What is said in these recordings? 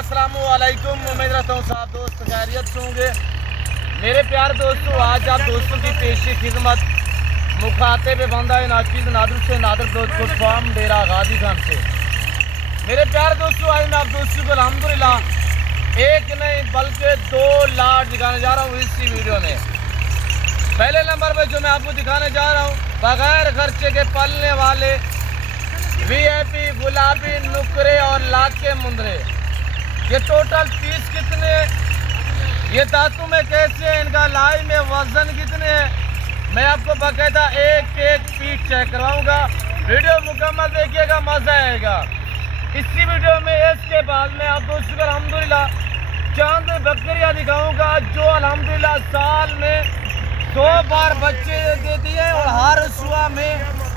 अस्सलामुअलैकुम। उम्मीद रखता हूँ साहब दोस्त खैरियत से होंगे। मेरे प्यारे दोस्तों, आज आप दोस्तों की पेशी खिदमत मुखातिब बंदा नाचिज नादर से नादर दोस्त फार्म डेरा गाजी खान से। मेरे प्यारे दोस्तों, आज मैं आप दोस्तों को अल्हम्दुलिल्लाह एक नहीं बल्कि 2 लाट दिखाने जा रहा हूँ इसी वीडियो में। पहले नंबर पर जो मैं आपको दिखाने जा रहा हूँ, बगैर खर्चे के पलने वाले VIP गुलाबी नुकरे और लाके मुंदरे। ये टोटल पीस कितने हैं, ये दांतों में कैसे हैं, इनका लाई में वजन कितने हैं, मैं आपको बाकायदा एक एक पीस चेक करवाऊंगा। वीडियो मुकम्मल देखिएगा, मजा आएगा। इसी वीडियो में इसके बाद में आप दोस्तों को अल्हम्दुलिल्लाह चांद बकरियां दिखाऊंगा जो अल्हम्दुलिल्लाह साल में 2 बार बच्चे देती है और हर सुबह में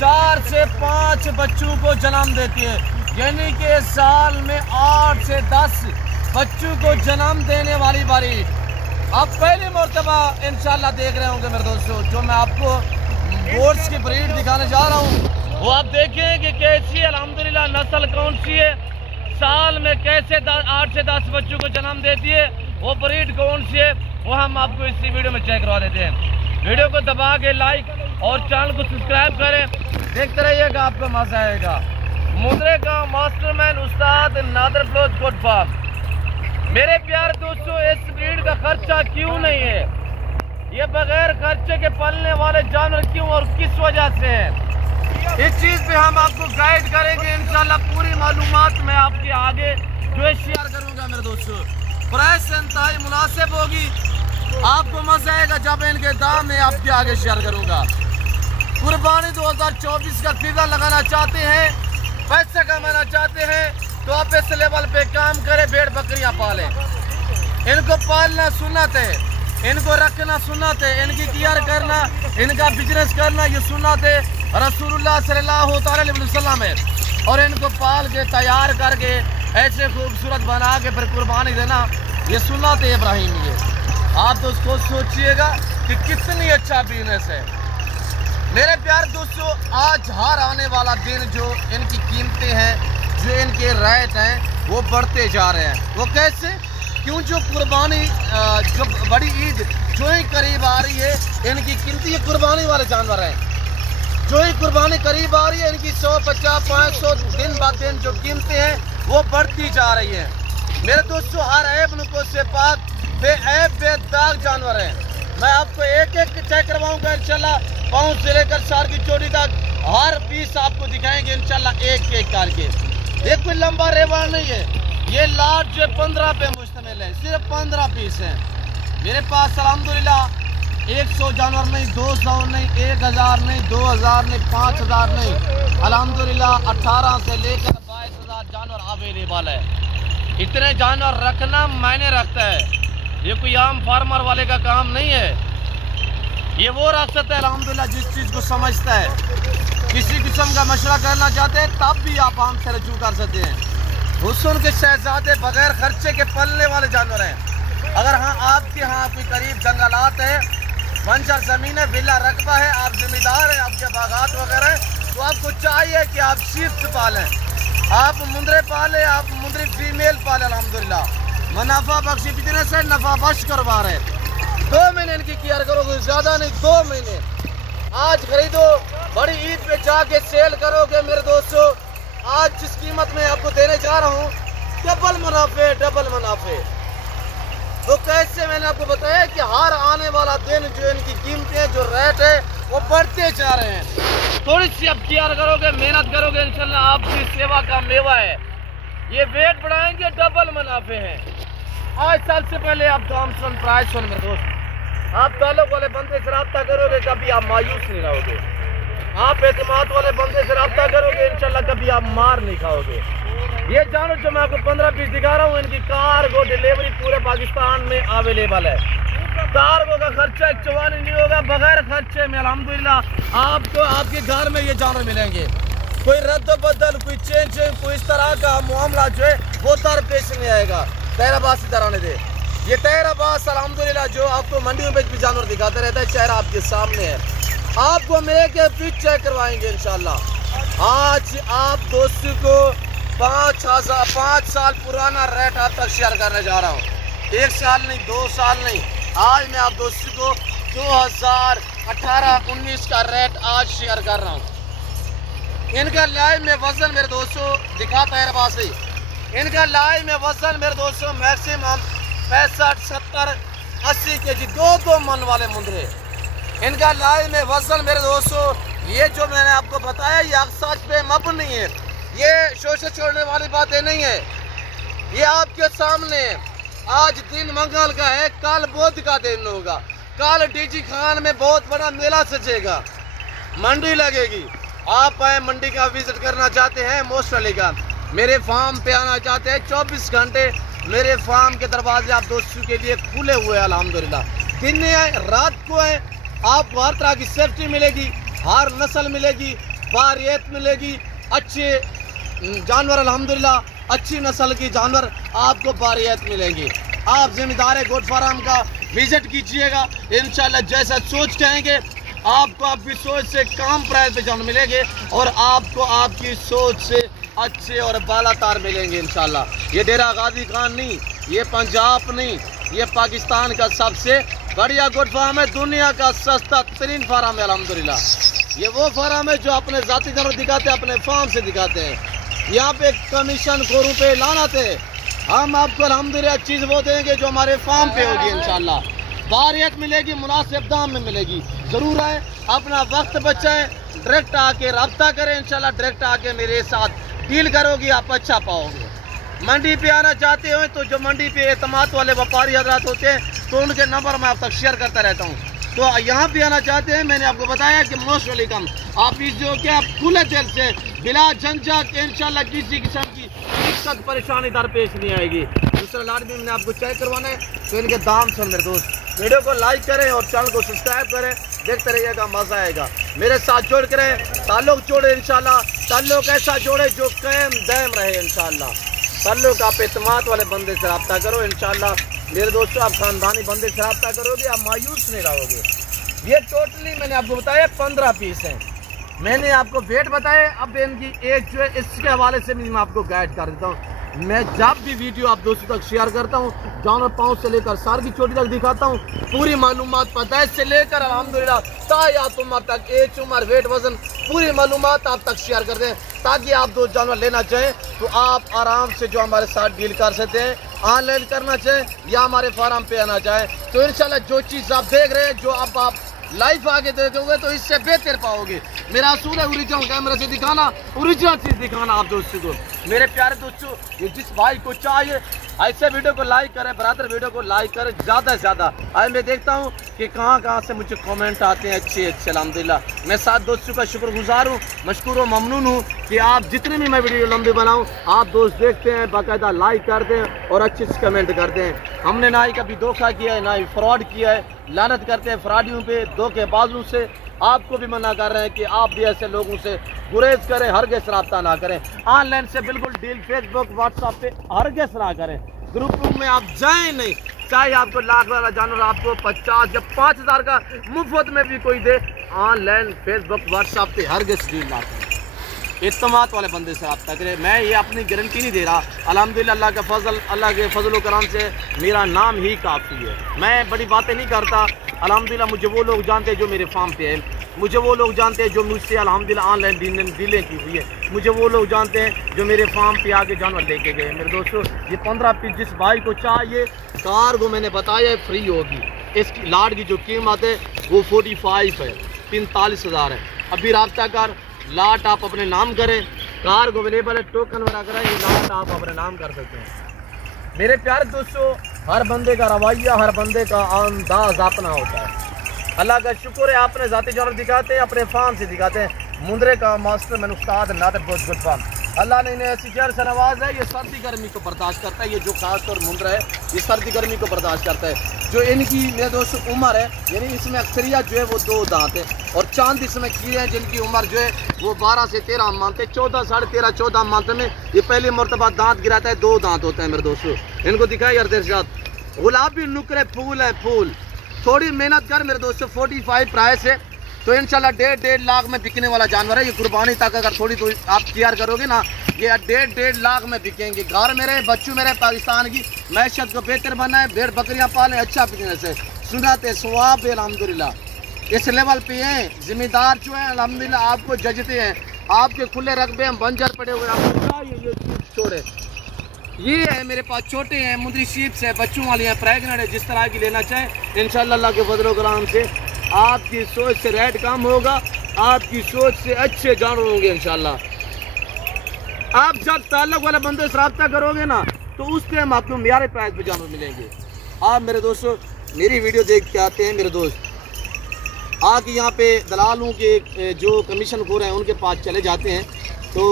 4 से 5 बच्चों को जन्म देती है, यानी कि साल में 8 से 10 बच्चों को जन्म देने वाली बारी आप पहली मरतबा इंशाल्लाह देख रहे होंगे मेरे दोस्तों। जो मैं आपको गोट्स की ब्रीड दिखाने जा रहा हूँ वो आप देखें कि कैसी अल्हम्दुलिल्लाह नस्ल कौन सी है, साल में कैसे 8 से 10 बच्चों को जन्म देती है, वो ब्रीड कौन सी है, वो हम आपको इसी वीडियो में चेक करवा देते हैं। वीडियो को दबा के लाइक और चैनल को सब्सक्राइब करें, देखते रहिएगा, आपको मजा आएगा। मुंदरे का मास्टरमैन उस्ताद नादर ब्लोच गोट फार्म। मेरे प्यारे दोस्तों, इस ब्रीड का खर्चा क्यों नहीं है, ये बगैर खर्चे के पलने वाले जानवर क्यों और किस वजह से है, इस चीज पे हम आपको गाइड करेंगे इंशाल्लाह। पूरी मालूमात मैं आपके आगे जो है शेयर करूंगा मेरे दोस्तों। प्राइस इंतहाई मुनासिब होगी, आपको मजा आएगा जब इनके दाम मैं आपके आगे शेयर करूंगा। कुर्बानी 2024 का फीता लगाना चाहते हैं, पैसा कमाना चाहते हैं तो आप इस लेवल पे काम करें, भेड़ बकरियां पालें। इनको पालना सुन्नत है, इनको रखना सुन्नत है, इनकी केयर करना, इनका बिजनेस करना ये सुन्नत है रसूलुल्लाह सल्लल्लाहु अलैहि वसल्लम है। और इनको पाल के तैयार करके ऐसे खूबसूरत बना के फिर कुर्बानी देना ये सुन्नत है इब्राहिमी है। आप दोस्तों सोचिएगा कि कितनी अच्छा बिजनेस है। मेरे प्यारे दोस्तों, आज हर आने वाला दिन जो इनकी कीमतें हैं, जो इनके रेट हैं वो बढ़ते जा रहे हैं। वो कैसे, क्यों, जो कुर्बानी जो बड़ी ईद जो ही करीब आ रही है, इनकी कीमती ये कुर्बानी वाले जानवर हैं, जो ही कुर्बानी करीब आ रही है इनकी 150, 500 दिन बाद दिन जो कीमतें हैं वो बढ़ती जा रही है। मेरे दोस्तों, हर ऐब नुको से पाक बेऐब बेदाग जानवर हैं। मैं आपको एक एक चेक करवाऊंगा इंशाल्लाह, पाँव से लेकर सार की चोटी तक हर पीस आपको दिखाएंगे इंशाल्लाह एक एक करके। ये कोई लंबा रेवा नहीं है, ये लाट जो 15 पे मुश्तमिल है, सिर्फ 15 पीस हैं मेरे पास अल्हम्दुलिल्लाह। 100 जानवर नहीं, 200 नहीं, 1000 नहीं, 2000 नहीं, 5000 नहीं, अल्हम्दुलिल्लाह 18 से लेकर 22,000 जानवर अवेलेबल है। इतने जानवर रखना मायने रखता है, ये कोई आम फार्मर वाले का काम नहीं है। ये वो रख सकता है अल्हम्दुलिल्लाह जिस चीज़ को समझता है। किसी किस्म का मशवरा करना चाहते हैं तब भी आप हमसे रजू कर सकते हैं। हुस्न के शहजादे बगैर खर्चे के पलने वाले जानवर हैं। अगर हाँ आपके यहाँ कोई करीब जंगलात है, बंजर ज़मीन है, विला रकबा है, आप जिम्मेदार हैं, आपके बागात वगैरह है, तो आपको चाहिए कि आप शिफ्ट पालें, आप मुंदरे पालें, आप मुंदरी फीमेल पालें। अल्हम्दुलिल्लाह मुनाफा बख्शी बिजनेस है, नफा बख्श कारोबार है। 2 महीने इनकी केयर करोगे, ज़्यादा नहीं, 2 महीने। आज खरीदो, बड़ी ईद पे जाके सेल करोगे मेरे दोस्तों। आज जिस कीमत में आपको देने जा रहा हूँ, डबल मुनाफे, डबल मुनाफे। तो कैसे, मैंने आपको बताया कि हर आने वाला दिन जो इनकी कीमतें, जो रेट है वो बढ़ते जा रहे हैं। थोड़ी सी आप केयर करोगे, मेहनत करोगे, इंशाल्लाह आपकी सेवा का मेवा है। ये वेट बढ़ाएंगे, डबल मुनाफे हैं। आज सबसे पहले आप दाम सुन, प्राइस सुन मेरे दोस्त। आप ताल्लुक वाले बंदे से रब्ता करोगे, कभी आप मायूस नहीं रहोगे। आप एतमाद वाले बंदे से रब्ता करोगे, इंशाल्लाह कभी आप मार नहीं खाओगे। ये जानो जो मैं आपको 15 पीस दिखा रहा हूँ, इनकी कार्गो डिलीवरी पूरे पाकिस्तान में अवेलेबल है। कार्गो का खर्चा 44 नहीं होगा, बगैर खर्चे में अल्हम्दुलिल्लाह आपको आपके घर में ये जानवर मिलेंगे। कोई रद्द बदल, कोई चेंज, कोई इस तरह का मामला जो है वो दर पेश नहीं आएगा। तैराबाज इधर आने दे, ये तैराबाज अल्हम्दुलिल्लाह जो आपको मंडियों में भी जानवर दिखाते रहता है, चेहरा आपके सामने है। आपको हम एक पीस चेक करवाएंगे इंशाल्लाह। आज आप दोस्तों को 5 साल पुराना रेट आप तक शेयर करने जा रहा हूँ। 1 साल नहीं, 2 साल नहीं, आज मैं आप दोस्तों को 2018-19 का रेट आज शेयर कर रहा हूँ। इनका लाइव में वजन मेरे दोस्तों दिखाता है पास ही। इनका लाइव में वजन मेरे दोस्तों मैक्सिमम 65-70-80 के जी 2 मन वाले मुंदरे। इनका लाइव में वजन मेरे दोस्तों, ये जो मैंने आपको बताया ये सच पे मब नहीं है, ये शोषण छोड़ने वाली बातें नहीं है, ये आपके सामने। आज दिन मंगल का है, कल बुध का दिन होगा, कल डीजी खान में बहुत बड़ा मेला सजेगा, मंडी लगेगी। आप आए मंडी का विजिट करना चाहते हैं, मोस्ट वेलकम। मेरे फार्म पे आना चाहते हैं, 24 घंटे मेरे फार्म के दरवाजे आप दोस्तों के लिए खुले हुए हैं अल्हम्दुलिल्लाह। दिन में आए, रात को आए, आपको हर तरह की सेफ्टी मिलेगी, हर नस्ल मिलेगी, वारियत मिलेगी, अच्छे जानवर अल्हम्दुलिल्लाह, अच्छी नस्ल की जानवर आपको वारियत मिलेंगी। आप जिम्मेदार गोट फार्म का विजिट कीजिएगा, इंशाल्लाह जैसा सोच कहेंगे आपको आपकी सोच से कम प्राइस पे जानवर मिलेंगे और आपको आपकी सोच से अच्छे और बालातार मिलेंगे इंशाल्लाह। ये डेरा गाजी खान नहीं, ये पंजाब नहीं, ये पाकिस्तान का सबसे बढ़िया गोट फार्म है, दुनिया का सस्ता तरीन फार्म है अल्हम्दुलिल्लाह। ये वो फार्म है जो अपने जाती जानवर दिखाते हैं, अपने फार्म से दिखाते हैं। यहाँ पे कमीशन को रुपए लाना थे, हम आपको अल्हम्दुलिल्लाह चीज़ वो देंगे जो हमारे फार्म पे होगी इंशाल्लाह। वारियत मिलेगी, मुनासिब दाम में मिलेगी। ज़रूर है, अपना वक्त बचाएं, डायरेक्ट आके रब्ता करें इंशाल्लाह। डायरेक्ट आके मेरे साथ डील करोगे, आप अच्छा पाओगे। मंडी पे आना चाहते हो तो जो मंडी पे एतमाद वाले व्यापारी हजरात होते हैं तो उनके नंबर मैं आप तक शेयर करता रहता हूँ। तो यहाँ पे आना चाहते हैं, मैंने आपको बताया कि मोस्ट वेलकम। आप इस जो क्या खुले दिल से बिला झंझट इंशाल्लाह किसी किस्म की दिक्कत परेशानी दरपेश नहीं आएगी। दूसरा लाट भी मैंने आपको चेक करवाना है तो इनके दाम सुन मेरे दोस्त। वीडियो को लाइक करें और चैनल को सब्सक्राइब करें, देखते रहिएगा, मज़ा आएगा। मेरे साथ जोड़ करें, ताल्लुक जोड़े इंशाल्लाह। ताल्लुक ऐसा जोड़े जो कायम दायम रहे इंशाल्लाह। ताल्लुक आप एतमाद वाले बंदे से रब्ता करो इंशाल्लाह मेरे दोस्तों। आप खानदानी बंदे से रब्ता करोगे, आप मायूस नहीं रहोगे। ये टोटली मैंने आपको बताया 15 पीस हैं। मैंने आपको वेट बताए, अब इनकी एज जो है इसके हवाले से मैं आपको गाइड कर देता हूँ। मैं जब भी वीडियो आप दोस्तों तक शेयर करता हूँ, जानवर पाँव से लेकर सार की चोटी तक दिखाता हूँ, पूरी मालूमात पैदाइश से लेकर अल्हम्दुलिल्लाह तायात उम्र तक, एज, उम्र, वेट, वजन, पूरी मालूमात आप तक शेयर कर दें ताकि आप दोस्त जानवर लेना चाहें तो आप आराम से जो हमारे साथ डील कर सकते हैं। ऑनलाइन करना चाहें या हमारे फार्म पे आना चाहें तो इंशाल्लाह जो चीज़ आप देख रहे हैं, जो आप लाइव आगे देखोगे तो इससे बेहतर पाओगे। मेरा असूल है ओरिजिनल कैमरा से दिखाना, ओरिजिनल चीज़ दिखाना आप दोस्तों को। मेरे प्यारे दोस्तों, ये जिस भाई को चाहिए ऐसे वीडियो को लाइक करें, बराबर वीडियो को लाइक करें ज़्यादा से ज़्यादा। आज मैं देखता हूँ कि कहाँ से मुझे कमेंट आते हैं अच्छे अल्हम्दुलिल्लाह। मैं साथ दोस्तों का शुक्रगुजार हूँ, मशकूर व ममनून हूँ कि आप जितने भी मैं वीडियो लंबी बनाऊँ आप दोस्त देखते हैं, बाकायदा लाइक करते हैं और अच्छे से कमेंट करते हैं। हमने ना ही कभी धोखा किया है, ना ही फ्रॉड किया है। लानत करते हैं फ्रॉडियों पे, धोखेबाजों से। आपको भी मना कर रहे हैं कि आप भी ऐसे लोगों से गुरेज करें, हरगिज़ रब्ता ना करें। ऑनलाइन से बिल्कुल डील फेसबुक व्हाट्सएप पे हरगिज़ ना करें। ग्रुप में आप जाएं नहीं, चाहे आपको लाख वाला जानवर आपको 50 या 5000 का मुफ्त में भी कोई दे, ऑनलाइन फेसबुक व्हाट्सएप पे हरगिज़ डील ना करें। इत्तमाद वाले बंदे से रब्ता करें। मैं ये अपनी गारंटी नहीं दे रहा, अल्हम्दुलिल्लाह अल्लाह का फजल, अल्लाह के फजल व करम से मेरा नाम ही काफ़ी है। मैं बड़ी बातें नहीं करता। अल्हम्दुलिल्लाह मुझे वो लोग जानते हैं जो मेरे फार्म पे हैं, मुझे वो लोग जानते हैं जो मुझसे अल्हम्दुलिल्लाह ऑनलाइन डीलें की हुई है, मुझे वो लोग जानते हैं जो मेरे फार्म पे आके जानवर लेके गए। मेरे दोस्तों, ये 15 पीस जिस भाई को चाहिए, कार्गो मैंने बताया फ्री होगी। इसकी लाट की जो कीमत है वो 45 है, 45,000 है। अभी रब्ता कर, लाट आप अपने नाम करें, कार्गो अवेलेबल है, टोकन वगैरह ये लाट आप अपने नाम कर सकते हैं। मेरे प्यारे दोस्तों, हर बंदे का रवैया, हर बंदे का अंदाज अपना होता है। अल्लाह का शुक्र है आपने जाती जानवर दिखाते हैं, अपने फार्म से दिखाते हैं। मुंदरे का मास्टर मैंने उस्ताद नादर बहुत गुड फार्म, अल्लाह ने इन्हें ऐसी जड़ से नवाज है, ये सर्दी गर्मी को बर्दाश्त करता है। ये जो खास तौर मुंदरा है ये सर्दी गर्मी को बर्दाश्त करता है। जो इनकी मेरे दोस्तों उम्र है, यानी इसमें अक्सरियत जो है वो 2 दांत है और चांद इसमें कीड़े हैं जिनकी उम्र जो है वो 12 से 13 मानते हैं, 14, 13.5, 14 मानते में ये पहली मरतबा दांत गिराता है। 2 दांत होते हैं मेरे दोस्तों। इनको दिखाई अर्देशात गुलाबी नुकरे फूल है, फूल। थोड़ी मेहनत कर मेरे दोस्तों, 45 प्राइस है तो इंशाल्लाह 1.5 लाख में बिकने वाला जानवर है। ये कुर्बानी तक अगर थोड़ी तो आप तैयार करोगे ना ये 1.5 लाख में बिकेंगे। घर मेरे, बच्चों मेरे, पाकिस्तान की मैशत को बेहतर बनाए, भेड़ बकरियां पालें, अच्छा बिजनेस है, सुनाते स्वाब अल्हम्दुलिल्लाह। इस लेवल पे हैं जिम्मेदार जो है अल्हम्दुलिल्लाह, आपको जजते हैं, आपके खुले रकबे हम बंजर पड़े हुए, आपको ये छोड़े। ये है मेरे पास, छोटे हैं, मुंदरी शीप्स है, बच्चों वाली हैं, प्रेगनेंट है, जिस तरह की लेना चाहें इंशाअल्लाह अल्लाह के फजल कराम से आपकी सोच से रेट कम होगा, आपकी सोच से अच्छे जानवर होंगे इंशाअल्लाह। आप जब ताल्लुक वाले बंदे से रब्ता करोगे ना तो उस टाइम आपको मेरे प्राइस पे जानवर मिलेंगे। आप मेरे दोस्तों मेरी वीडियो देख के आते हैं मेरे दोस्त, आके यहाँ पे दलालों के जो कमीशन खोर हैं उनके पास चले जाते हैं, तो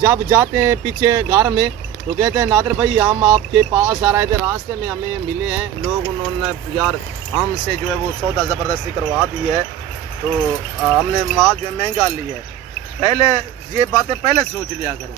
जब जाते हैं पीछे घर में तो कहते हैं नादिर भाई हम आपके पास आ रहे थे, रास्ते में हमें मिले हैं लोग, उन्होंने यार हमसे जो है वो सौदा ज़बरदस्ती करवा दी है, तो हमने माल जो है महंगा लिया है। पहले ये बातें पहले सोच लिया करो,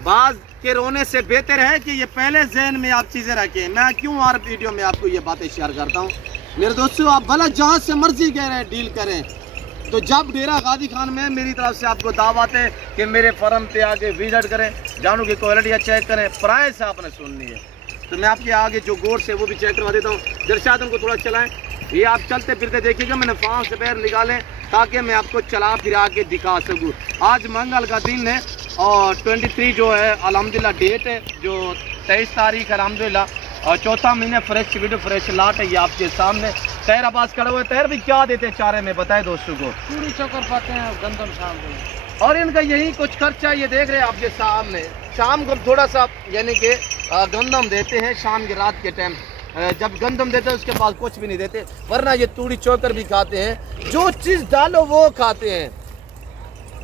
बाज के रोने से बेहतर है कि ये पहले जहन में आप चीज़ें रखें। मैं क्यों हर वीडियो में आपको ये बातें शेयर करता हूँ मेरे दोस्तों, आप भला जहाँ से मर्जी कह रहे हैं डील करें, तो जब डेरा गाजी खान में मेरी तरफ से आपको दावत है कि मेरे फर्म पे आके विजिट करें, जानू की क्वालिटी चेक करें, प्राइस आपने सुननी है, तो मैं आपके आगे जो गोश्त है वो भी चेक करवा देता हूँ। जरशाद उनको थोड़ा चलाएं, ये आप चलते फिरते देखिएगा, मैंने फार्म से पैर निकालें ताकि मैं आपको चला फिरा के दिखा सकूँ। आज मंगल का दिन है और 23 जो है अल्हम्दुलिल्लाह डेट है, जो 23 तारीख अल्हम्दुलिल्लाह, और चौथा महीने फ्रेश वीडियो फ्रेश लाट है ये आपके सामने। तैर आबाज खड़े हुए, तैर भी क्या देते हैं चारे में बताए दोस्तों को? पूरी चक्कर पाते हैं गंदम शाम को, और इनका यही कुछ खर्चा ये देख रहे हैं आपके सामने। शाम को थोड़ा सा यानी कि गंदम देते हैं, शाम के रात के टाइम जब गंदम देते हैं उसके पास कुछ भी नहीं देते, वरना ये तूड़ी चोकर भी खाते हैं, जो चीज़ डालो वो खाते हैं।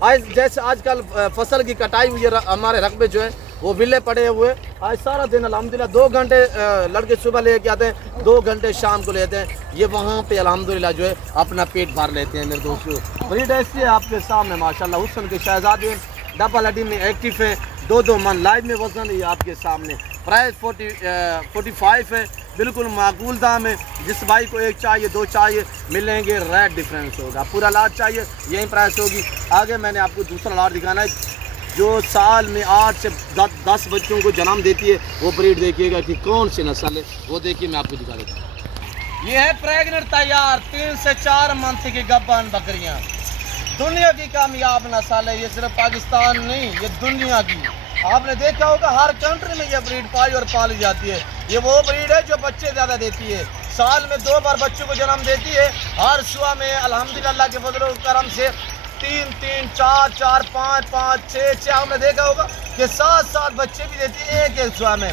आज जैसे आजकल फसल की कटाई हुई है, हमारे रकबे जो है वो विले पड़े हुए, आज सारा दिन अल्हम्दुलिल्लाह 2 घंटे लड़के सुबह लेके आते हैं, 2 घंटे शाम को लेते हैं, ये वहाँ पे अल्हम्दुलिल्लाह जो है अपना पेट भर लेते हैं मेरे दोस्तों। ब्रीड ऐसी है आपके सामने माशाल्लाह, हुस्न के शहजादे, डबल हड्डी में एक्टिव है, 2-2 मन लाइव में वजन है आपके सामने। प्राइस 45 है, बिल्कुल माकूल दाम है। जिस भाई को एक चाहिए 2 चाहिए मिलेंगे, रेट डिफरेंस होगा, पूरा लाट चाहिए यही प्राइस होगी। आगे मैंने आपको दूसरा लाट दिखाना है जो साल में 8 से 10 बच्चों को जन्म देती है, वो ब्रीड देखिएगा कि कौन सी नस्ल है, वो देखिए मैं आपको दिखा देता हूँ। ये है प्रेग्नेंट तैयार 3 से 4 मंथ की गब्बान बकरियाँ, दुनिया की कामयाब नस्ल है, ये सिर्फ पाकिस्तान नहीं ये दुनिया की। आपने देखा होगा हर कंट्री में ये ब्रीड पाई और पाली जाती है। ये वो ब्रीड है जो बच्चे ज़्यादा देती है, साल में 2 बार बच्चों को जन्म देती है, हर सुबह में अल्हम्दुलिल्लाह के फजल करम से 3-3, 4-4, 5-5, 6-6 आपने देखा होगा कि 7-7 बच्चे भी देती है एक सुबह में।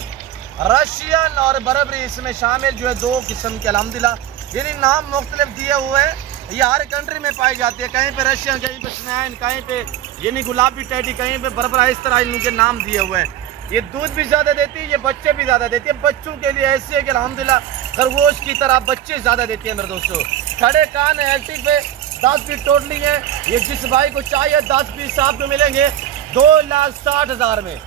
रशियन और बरबरी इसमें शामिल जो है 2 किस्म के अल्हम्दुलिल्लाह, यानी नाम मुख्तलिफ दिए हुए हैं, ये हर कंट्री में पाई जाती है, कहीं पे रशियन, कहीं पे स्नैन, कहीं पे यानी गुलाबी टैडी, कहीं पे बरबरा, इस तरह इनके नाम दिए हुए हैं। ये दूध भी ज़्यादा देती है, ये बच्चे भी ज़्यादा देती है, बच्चों के लिए ऐसे है कि अल्हम्दुलिल्लाह खरगोश की तरह बच्चे ज़्यादा देती है मेरे दोस्तों। खड़े कान है, एक्टिव है, 10 पीस टोटली है, ये जिस भाई को चाहिए 10 पीस आपको मिलेंगे 2,60,000 में।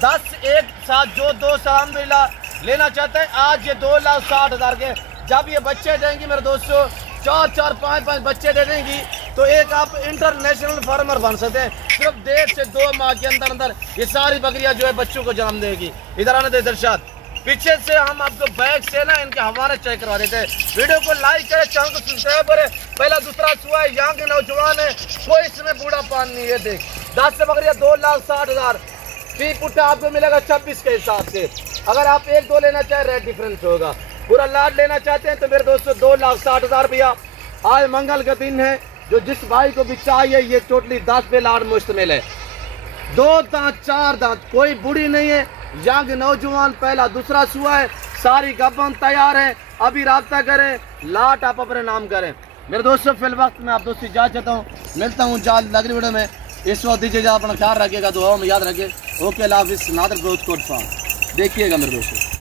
10 एक साथ जो 2 अल्हम्दुलिल्लाह लेना चाहते हैं आज ये 2,60,000 के, जब ये बच्चे देंगी मेरे दोस्तों 4-4, 5-5 बच्चे दे देंगी तो एक आप इंटरनेशनल फार्मर बन सकते हैं। सिर्फ 1.5 से 2 माह के अंदर अंदर ये सारी बकरियां जो है बच्चों को जन्म देगी। इधर आने दे दर्शक, पीछे से हम आपको बैग से ना इनके हवाले चेक करवा देते हैं। वीडियो को लाइक करें, चैनल को सब्सक्राइब करें। पहला दूसरा सुआ है, यहाँ के नौजवान है, कोई इसमें बूढ़ा पान नहीं है। देख 10 से बकरियां 2,60,000, फी पुट्टा आपको मिलेगा 26 के हिसाब से। अगर आप 1-2 लेना चाहे रेट डिफरेंस होगा, पूरा लाट लेना चाहते हैं तो मेरे दोस्तों 2,60,000 रुपया। आज मंगल का दिन है, जो जिस भाई को भी चाहिए ये टोटली 10 पे लाट मुश्तमिल है, 2 दांत 4 दांत, कोई बूढ़ी नहीं है, यंग नौजवान, पहला दूसरा सुआ है, सारी गब्बन तैयार है, अभी राब्ता करें, लाट आप अपने नाम करें। मेरे दोस्तों फिल वक्त मैं आप दोस्तों जा चाहता हूँ, मिलता हूँ जल्द अगली वीडियो में। इस वक्त दीजिए अपना ख्याल रखिएगा, दुआओं में याद रखिए। ओके, अल्लाह हाफिज़। नादिर ग्रोथ कोट फार्म देखिएगा मेरे दोस्तों।